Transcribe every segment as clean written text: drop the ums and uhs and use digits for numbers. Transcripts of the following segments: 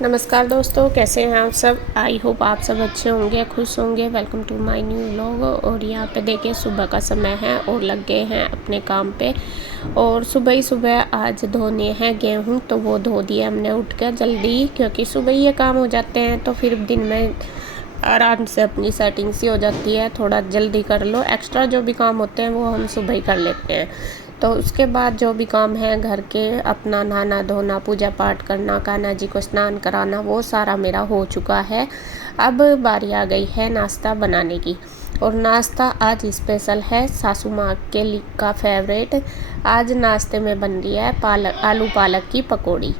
नमस्कार दोस्तों, कैसे हैं आप सब। आई होप आप सब अच्छे होंगे, खुश होंगे। Welcome to my new vlog. और यहाँ पे देखिए सुबह का समय है और लग गए हैं अपने काम पे। और सुबह ही सुबह आज धोने हैं गेहूँ, तो वो धो दिए हमने उठ कर जल्दी, क्योंकि सुबह ही ये काम हो जाते हैं तो फिर दिन में आराम से अपनी सेटिंग सी हो जाती है। थोड़ा जल्दी कर लो, एक्स्ट्रा जो भी काम होते हैं वो हम सुबह ही कर लेते हैं। तो उसके बाद जो भी काम है घर के, अपना नहाना धोना, पूजा पाठ करना, कान्हा जी को स्नान कराना, वो सारा मेरा हो चुका है। अब बारी आ गई है नाश्ता बनाने की। और नाश्ता आज स्पेशल है, सासू माँ के लिए का फेवरेट। आज नाश्ते में बन रही है आलू पालक की पकौड़ी।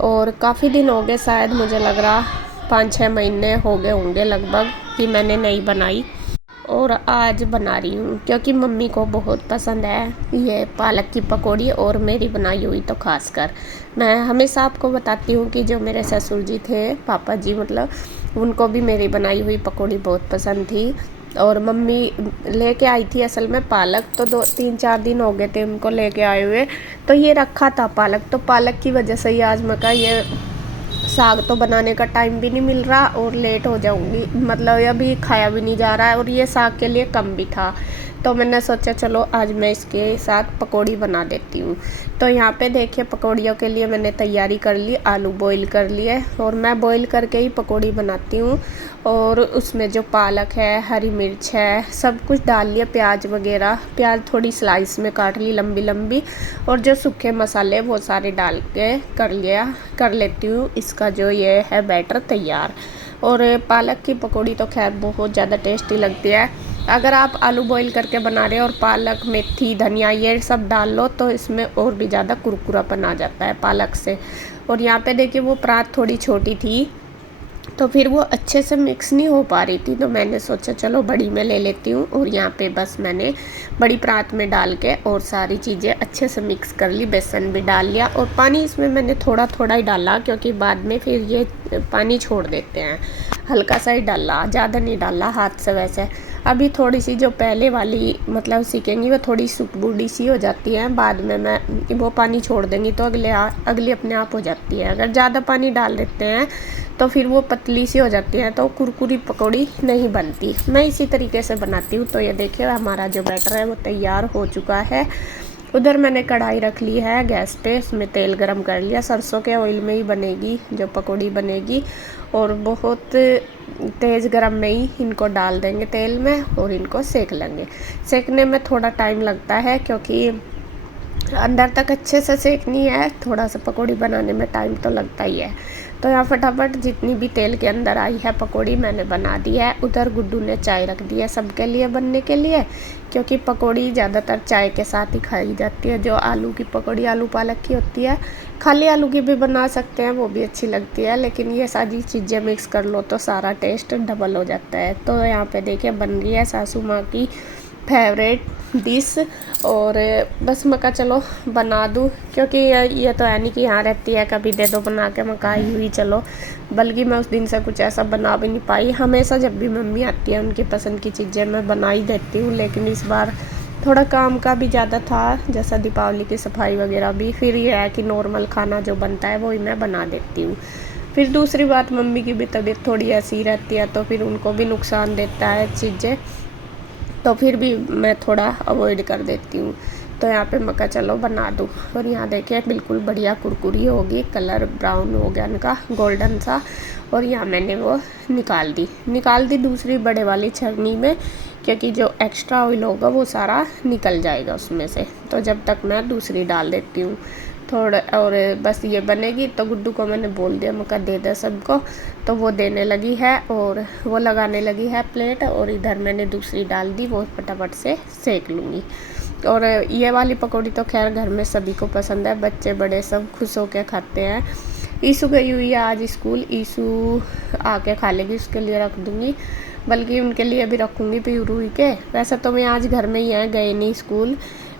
और काफ़ी दिन हो गए, शायद मुझे लग रहा 5-6 महीने हो गए होंगे लगभग कि मैंने नहीं बनाई। और आज बना रही हूँ क्योंकि मम्मी को बहुत पसंद है ये पालक की पकौड़ी, और मेरी बनाई हुई तो खासकर। मैं हमेशा आपको बताती हूँ कि जो मेरे ससुर जी थे, पापा जी मतलब, उनको भी मेरी बनाई हुई पकौड़ी बहुत पसंद थी। और मम्मी लेके आई थी असल में पालक, तो 2-3-4 दिन हो गए थे उनको लेके आए हुए। तो ये रखा था पालक, तो पालक की वजह से ही आज मैं कहा ये साग तो बनाने का टाइम भी नहीं मिल रहा और लेट हो जाऊंगी, मतलब अभी खाया भी नहीं जा रहा है और ये साग के लिए कम भी था। तो मैंने सोचा चलो आज मैं इसके साथ पकौड़ी बना देती हूँ। तो यहाँ पे देखिए पकौड़ियों के लिए मैंने तैयारी कर ली, आलू बॉईल कर लिए, और मैं बॉईल करके ही पकौड़ी बनाती हूँ। और उसमें जो पालक है, हरी मिर्च है, सब कुछ डाल लिया, प्याज वगैरह, प्याज थोड़ी स्लाइस में काट ली लंबी लंबी, और जो सूखे मसाले वो सारे डाल के कर लेती हूँ इसका जो ये है बैटर तैयार। और पालक की पकौड़ी तो खैर बहुत ज़्यादा टेस्टी लगती है। अगर आप आलू बॉईल करके बना रहे हो और पालक, मेथी, धनिया ये सब डाल लो तो इसमें और भी ज़्यादा कुरकुरापन आ जाता है पालक से। और यहाँ पे देखिए वो परात थोड़ी छोटी थी तो फिर वो अच्छे से मिक्स नहीं हो पा रही थी, तो मैंने सोचा चलो बड़ी में ले लेती हूँ। और यहाँ पे बस मैंने बड़ी परात में डाल के और सारी चीज़ें अच्छे से मिक्स कर ली, बेसन भी डाल लिया। और पानी इसमें मैंने थोड़ा थोड़ा ही डाला क्योंकि बाद में फिर ये पानी छोड़ देते हैं, हल्का सा ही डाला, ज़्यादा नहीं डाला हाथ से। वैसे अभी थोड़ी सी जो पहले वाली मतलब सीखेंगी वो थोड़ी सुखबूडी सी हो जाती है, बाद में मैं वो पानी छोड़ देंगी तो अगली अपने आप हो जाती है। अगर ज़्यादा पानी डाल देते हैं तो फिर वो पतली सी हो जाती है, तो कुरकुरी पकौड़ी नहीं बनती। मैं इसी तरीके से बनाती हूँ। तो ये देखिए हमारा जो बैटर है वो तैयार हो चुका है। उधर मैंने कढ़ाई रख ली है गैस पे, उसमें तेल गरम कर लिया। सरसों के ऑयल में ही बनेगी जो पकौड़ी बनेगी, और बहुत तेज़ गरम में ही इनको डाल देंगे तेल में और इनको सेक लेंगे। सेकने में थोड़ा टाइम लगता है क्योंकि अंदर तक अच्छे से सेकनी है, थोड़ा सा पकौड़ी बनाने में टाइम तो लगता ही है। तो यहाँ फटाफट जितनी भी तेल के अंदर आई है पकौड़ी मैंने बना दी है। उधर गुड्डू ने चाय रख दी है सबके लिए बनने के लिए, क्योंकि पकौड़ी ज़्यादातर चाय के साथ ही खाई जाती है। जो आलू की पकौड़ी आलू पालक की होती है, खाली आलू की भी बना सकते हैं, वो भी अच्छी लगती है, लेकिन ये सारी चीज़ें मिक्स कर लो तो सारा टेस्ट डबल हो जाता है। तो यहाँ पे देखिए बन रही है सासू माँ की फेवरेट डिश। और बस मैं कहा चलो बना दूँ, क्योंकि ये तो है नहीं कि यहाँ रहती है कभी दे दो बना के, मैं कही हुई चलो। बल्कि मैं उस दिन से कुछ ऐसा बना भी नहीं पाई। हमेशा जब भी मम्मी आती है उनकी पसंद की चीज़ें मैं बना ही देती हूँ, लेकिन इस बार थोड़ा काम का भी ज़्यादा था, जैसा दीपावली की सफाई वगैरह भी। फिर ये है कि नॉर्मल खाना जो बनता है वही मैं बना देती हूँ। फिर दूसरी बात, मम्मी की भी तबीयत थोड़ी ऐसी रहती है तो फिर उनको भी नुकसान देता है चीज़ें, तो फिर भी मैं थोड़ा अवॉइड कर देती हूँ। तो यहाँ पे मैं कहा चलो बना दूँ। और यहाँ देखिए बिल्कुल बढ़िया कुरकुरी होगी, कलर ब्राउन हो गया इनका गोल्डन सा। और यहाँ मैंने वो निकाल दी दूसरी बड़े वाली छलनी में, क्योंकि जो एक्स्ट्रा ऑयल होगा वो सारा निकल जाएगा उसमें से। तो जब तक मैं दूसरी डाल देती हूँ थोड़ा, और बस ये बनेगी। तो गुड्डू को मैंने बोल दिया, मैं कहा दे दे सबको, तो वो देने लगी है और वो लगाने लगी है प्लेट। और इधर मैंने दूसरी डाल दी, वो फटाफट से सेक लूँगी। और ये वाली पकौड़ी तो खैर घर में सभी को पसंद है, बच्चे बड़े सब खुश होकर खाते हैं। ईशु गई हुई है आज स्कूल, ईशु आके खा लेगी, उसके लिए रख दूँगी, बल्कि उनके लिए भी रखूँगी पी रूई के। वैसे तो मैं आज घर में ही है, गए नहीं स्कूल,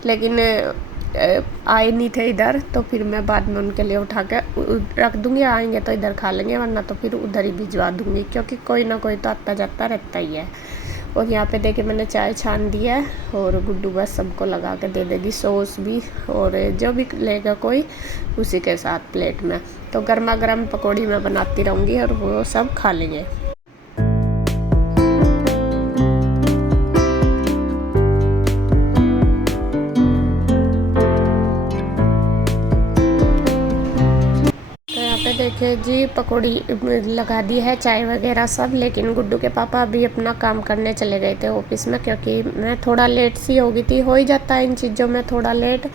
लेकिन आए नहीं थे इधर, तो फिर मैं बाद में उनके लिए उठा के रख दूँगी। आएंगे तो इधर खा लेंगे, वरना तो फिर उधर ही भिजवा दूँगी, क्योंकि कोई ना कोई तो आता जाता रहता ही है। और यहाँ पे देखिए मैंने चाय छान दिया है, और गुड्डू बस सबको लगा के दे देगी सॉस भी, और जो भी लेगा कोई उसी के साथ प्लेट में। तो गर्मा गर्म पकौड़ी मैं बनाती रहूँगी और वो सब खा लेंगे। देखिए जी पकौड़ी लगा दी है, चाय वगैरह सब, लेकिन गुड्डू के पापा अभी अपना काम करने चले गए थे ऑफिस में, क्योंकि मैं थोड़ा लेट सी हो गई थी। हो ही जाता है इन चीज़ों में थोड़ा लेट।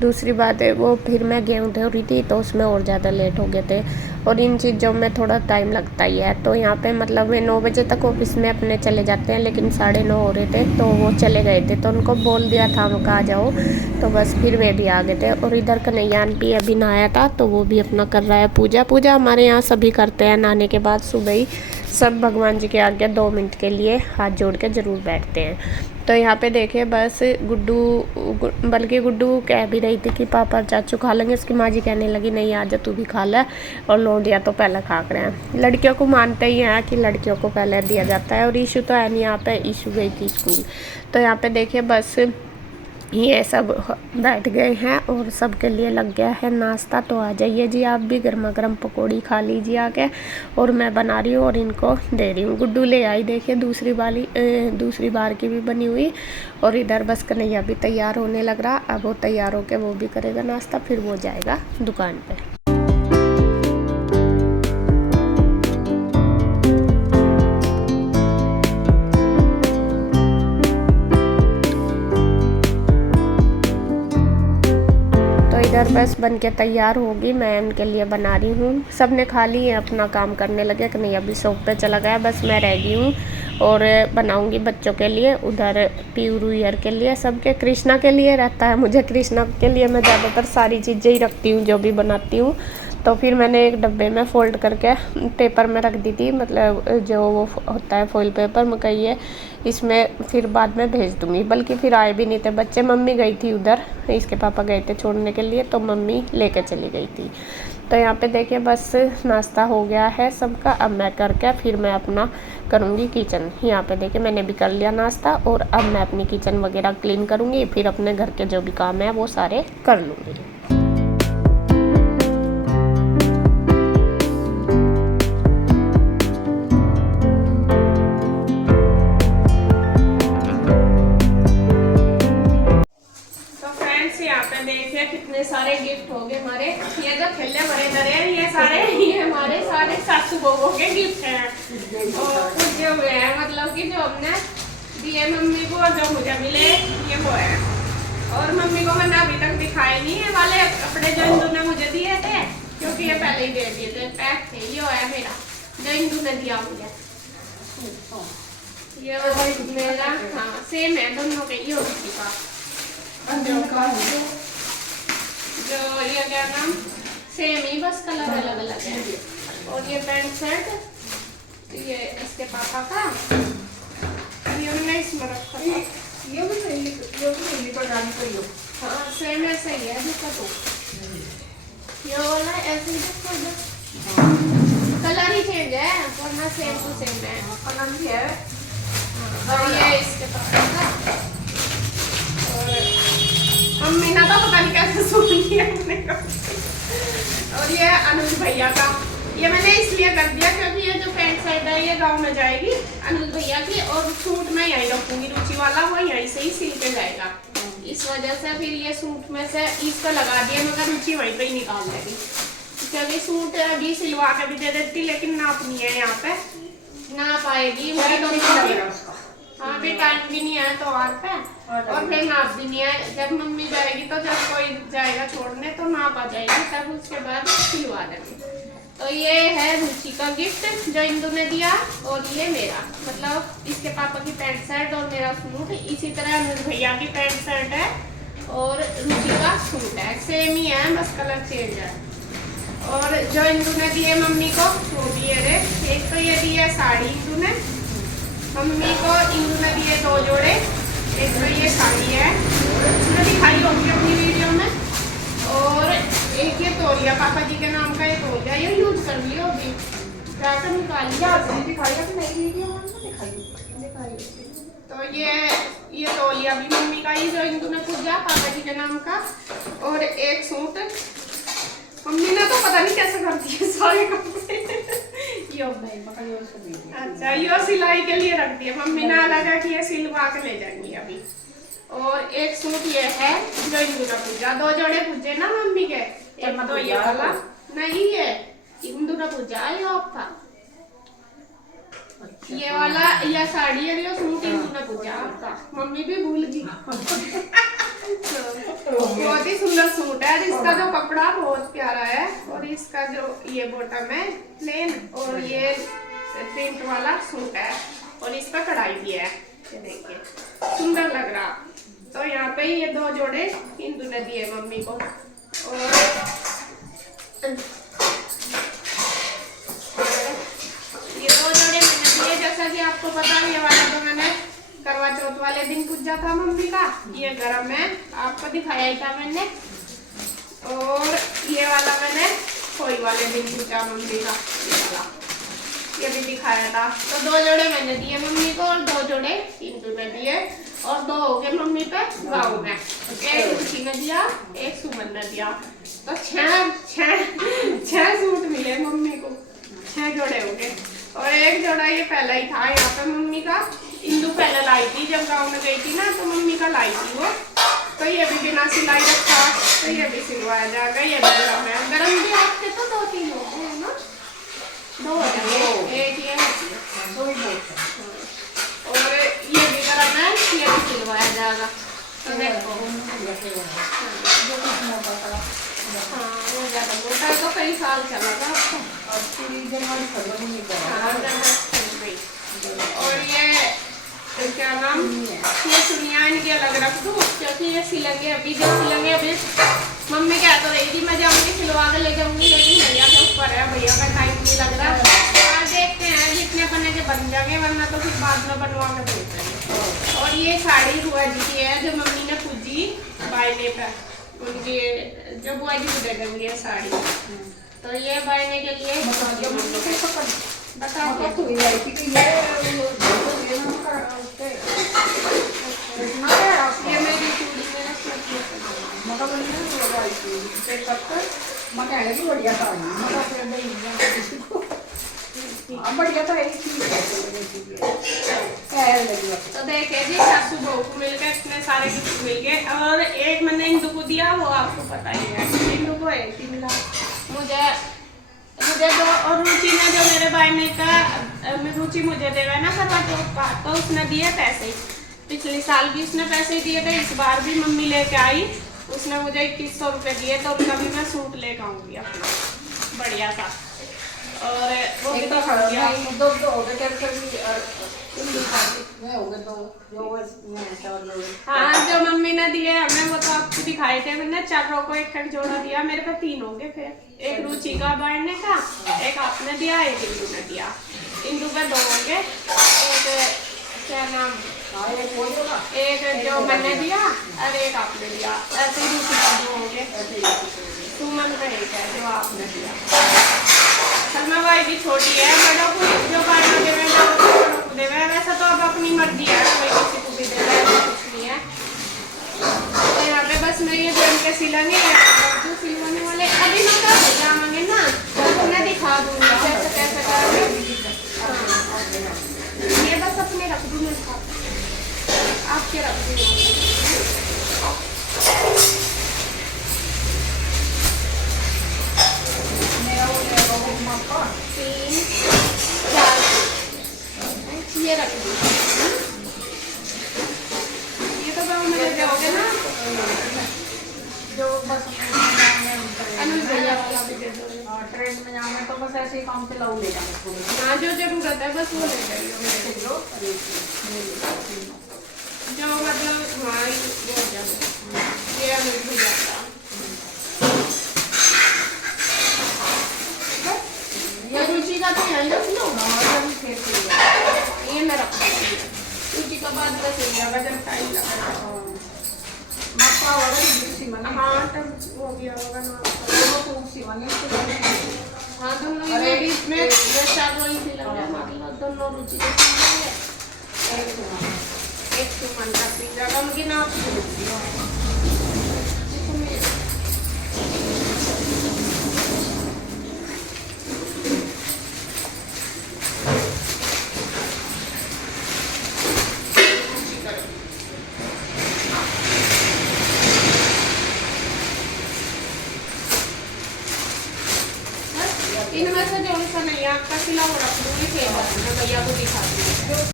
दूसरी बात है वो फिर मैं गेहूँ धो रही थी तो उसमें और ज़्यादा लेट हो गए थे, और इन चीज़ों में थोड़ा टाइम लगता ही है। तो यहाँ पे मतलब वे 9 बजे तक ऑफिस में अपने चले जाते हैं, लेकिन 9:30 हो रहे थे तो वो चले गए थे, तो उनको बोल दिया था हम आ जाओ, तो बस फिर वे भी आ गए थे। और इधर कन्हैयान भी अभी नहाया था तो वो भी अपना कर रहा है पूजा। पूजा हमारे यहाँ सभी करते हैं, नहाने के बाद सुबह ही सब भगवान जी के आगे 2 मिनट के लिए हाथ जोड़ के ज़रूर बैठते हैं। तो यहाँ पे देखिए बस बल्कि गुड्डू कह भी रही थी कि पापा चाचू खा लेंगे, इसकी माँ जी कहने लगी नहीं आज तू भी खा ले, और लौंडिया तो पहले खा रहे हैं। लड़कियों को मानते ही हैं कि लड़कियों को पहले दिया जाता है, और ईशू तो है नहीं यहाँ पे, ईशू गई थी स्कूल। तो यहाँ पे देखिए बस ये सब बैठ गए हैं और सबके लिए लग गया है नाश्ता। तो आ जाइए जी आप भी, गर्मा गर्म पकौड़ी खा लीजिए आके, और मैं बना रही हूँ और इनको दे रही हूँ। गुड्डू ले आई देखिए दूसरी बार की भी बनी हुई, और इधर बस कन्हैया भी तैयार होने लग रहा। अब वो तैयार होके वो भी करेगा नाश्ता, फिर वो जाएगा दुकान पे। इधर बस बन के तैयार होगी, मैं उनके लिए बना रही हूँ। सब ने खा ली है, अपना काम करने लगे। कन्हैया भी शॉप पे चला गया, बस मैं रह गई हूँ और बनाऊँगी बच्चों के लिए, उधर पीरू ईयर के लिए, सबके। कृष्णा के लिए रहता है, मुझे कृष्णा के लिए मैं ज़्यादातर सारी चीज़ें ही रखती हूँ जो भी बनाती हूँ। तो फिर मैंने एक डब्बे में फ़ोल्ड करके पेपर में रख दी थी, मतलब जो वो होता है फॉइल पेपर, मैं कहिए इसमें फिर बाद में भेज दूँगी। बल्कि फिर आए भी नहीं थे बच्चे, मम्मी गई थी उधर, इसके पापा गए थे छोड़ने के लिए, तो मम्मी लेके चली गई थी। तो यहाँ पे देखिए बस नाश्ता हो गया है सबका। अब मैं करके फिर मैं अपना करूँगी किचन। यहाँ पे देखिए मैंने भी कर लिया नाश्ता, और अब मैं अपनी किचन वगैरह क्लीन करूँगी, फिर अपने घर के जो भी काम है वो सारे कर लूँगी। देखिए कितने सारे गिफ्ट हो गए हमारे। ये जो खेलने हमारे इधर है, ये हमारे सारे सासू बहुओं के गिफ्ट हैं, और कुछ जो हुए हैं मतलब कि जो हमने दिए मम्मी को, जो मुझे मिले ये वो है। और मम्मी को मैंने अभी तक दिखाए नहीं है वाले कपड़े जो इंदू ने मुझे दिए थे, क्योंकि ये पहले ही दे दिए थे, पैक थे। ये है मेरा जो इंदू ने दिया मुझे, ये मेरा, हाँ सेम है दोनों के। ये जो ये क्या नाम सेम ही, बस कलर अलग अलग है। और ये पैंट शर्ट ये इसके पापा का, ये मैंने इसमें रखा था। ये भी सही बनानी चाहिए, हाँ सेम ऐसा ही है दूसरा। तो ये वाला ऐसे ही कलर ही चेंज है, वरना सेम टू सेम है, कलर भी है। और ये इसके पापा का, और मम्मी ना तो पता नहीं कैसे सुन लिया हमने। और ये अनुज भैया का, ये मैंने इसलिए कर दिया क्योंकि ये जो पैंट शर्ट है ये गांव में जाएगी अनुज भैया की, और सूट मैं यहीं रखूंगी रुचि वाला, वो यहीं से ही सिल के जाएगा। इस वजह से फिर ये सूट में से इसको लगा दिया, मगर रुचि वहीं पे ही निकाल देगी, क्योंकि सूट अभी सिलवा के भी दे देती, लेकिन नाप नहीं है यहाँ पे, नाप आएगी हाँ अभी टाइम भी नहीं है तो और पे, और फिर नाप भी नहीं है। जब मम्मी जाएगी तो जब कोई जाएगा छोड़ने तो नाप आ जाएगी, तब उसके बाद सिलवा देंगे। तो ये है रुचि का गिफ्ट जो इंदू ने दिया, और ये मेरा मतलब इसके पापा की पैंट शर्ट और मेरा सूट। इसी तरह अनुज भैया की पैंट शर्ट है और रुचि का सूट है, सेम ही है, बस कलर चेंज है। और जो इंदू ने दिए मम्मी को वो दिए रे, एक तो ये दिया साड़ी इंदू ने मम्मी को, इंदू ने दिए 2 जोड़े, एक तो ये साड़ी है उसने दिखाई होगी अपनी वीडियो में, और एक ये तौलिया पापा जी के नाम का ये तौलिया, ये यूज कर लियो अभी जाकर निकाल लिया। दिखाई कि नहीं वीडियो में दिखाई तो ये तौलिया भी मम्मी का ही जो इंदु ने पूजा पापा जी के नाम का, और एक सूट मम्मी ने तो पता नहीं कैसे करती है सारे कपड़े। अच्छा यो सिलाई के लिए रख दिया मम्मी ने, अलग है कि ये सिलवा के ले जाएंगी अभी। और एक सूट ये है जो इंदु ने पूजा, 2 जोड़े पूजे ना मम्मी के, एक तो ये वाला नहीं है इंदु ने पूजा है आपका, ये वाला यह साड़ी है, ये सूट इंदु ने पूजा आपका, मम्मी भी भूल गई। बहुत ही सुंदर सूट है, इसका जो कपड़ा बहुत प्यारा है, और इसका जो ये बॉटम है प्लेन, और ये प्रिंट वाला सूट है, और इसका कढ़ाई भी है, ये देखिए सुंदर लग रहा। तो यहाँ पे ये 2 जोड़े इंदु ने दिए मम्मी को, और ये 2 जोड़े मैंने दिए, जैसा कि आपको पता है ये वाला तो मैंने करवा चौथ वाले दिन पूजा था मम्मी का, ये गरम है आपको दिखाया ही था मैंने, और ये वाला मैंने खोई वाले दिन पूजा मम्मी का, ये वाला ये भी दिखाया था। तो 2 जोड़े मैंने दिए मम्मी को, और 2 जोड़े इंदु ने दिए, और 2 हो गए मम्मी पे गाँव में, एक रुचि ने दिया, एक सुमन ने दिया। तो 6 सूट मिले मम्मी को, 6 जोड़े हो गए। और एक जोड़ा ये पहला ही था यहाँ पे मम्मी का, इंदु पहले लाई थी जब गाँव में गई थी ना, तो मम्मी का लाई थी वो, तो ये भी बिना सिलाई रखा, तो ये भी सिलवाया जाएगा। ये भी गरम है, गरम भी आपके तो 2-3 हो गए है ना, 2 हो जाएंगे, एक ये और ये भी गरम है, ये भी सिलवाया जाएगा। तो देखो हाँ वो ज्यादा मोटा है, तो कई साल चलेगा आपको। और ये क्या नाम, ये चुनिया इनकी अलग रख दूँ, क्योंकि ये सिलेंगे अभी, जब सिलेंगे अभी मम्मी कह तो रही थी मैं जाऊंगी सिलवा के ले जाऊंगी, लेकिन भैया के ऊपर है, भैया का टाइम नहीं लग रहा। और देखते हैं जितने बने के बन जाएंगे, वरना तो फिर बाद में बनवा के दे देंगे। और ये साड़ी बुआ जी की है जो मम्मी ने पूजी बायने पे, उनकी जो बुआ जी को दे देंगी ये साड़ी, तो ये बायने के लिए बताओ। ये मेरी चूड़ी तो देखे जी सासू बहू को मिलकर इतने सारे गिफ्ट मिल गए। और एक मैंने इंदु को दिया, वो आपको पता ही है, इंदु को एक ही मिला, मुझे 2, और रुचि ने जो मेरे भाई ने का रुचि मुझे देगा ना करवा चौथ का, तो उसने दिए पैसे, पिछले साल भी उसने पैसे दिए थे, इस बार भी मम्मी लेके आई, उसने मुझे 2100 रुपये दिए, तो उनका भी मैं सूट लेकर आऊंगी अपना बढ़िया सा। और वो भी तो हाँ जो मम्मी ने दिए हमें वो तो आपको दिखाए थे, मैंने 4 को एक जोड़ा दिया, मेरे पे 3 हो गए, फिर एक रुचि का बांटने का, एक आपने दिया, एक इंदु ने दिया, इंदु पे 2 हो गए, एक क्या नाम, एक जो मैंने दिया और एक आपने दिया, ऐसे ही रुचि का 2 हो गए, सुमन का एक है जो आपने दिया। सलमा भाई भी छोटी है, बड़ों को जो बांटना देवे बड़ों को देवे, वैसा तो अब अपनी मर्जी है, कोई किसी को भी देवे, कुछ नहीं है। तो यहाँ पे बस मैं ये जम के सिलेंगे, जो सिलवाने वाले अभी मैं कर जाएंगे ना, तो मैं दिखा दूंगी कैसे कैसे करेंगे। ये बस अपने रख दूँ, मेरे साथ आपके रख दूँगा। ये रख दी, ये तो मेरे जाओगे ना, जो बस अनुज भैया वाला भी दे दो, ट्रेन में जाना तो बस ऐसे ही काम से लाओ ले जाना, हाँ जो जरूरत है बस वो ले जाइए, जो मतलब हाँ ये अनुज भैया का, ये रुचि का तो यही रख लो, ये मैं रख दूँगी, रुचि का बाद में सिल जाएगा जब टाइम लगेगा। मापा वाला सिवन, हाँ तब हो गया होगा ना, वो सिवन हाँ दोनों ये बीच में 4 वही सिलेंगे, मतलब दोनों रुचि के सिलेंगे, एक सुमन का जगह मुझे ना इनमें से जो सा नहीं आपका सिला वो रख दूंगी, फिर मैं भैया को दिखा दूंगी।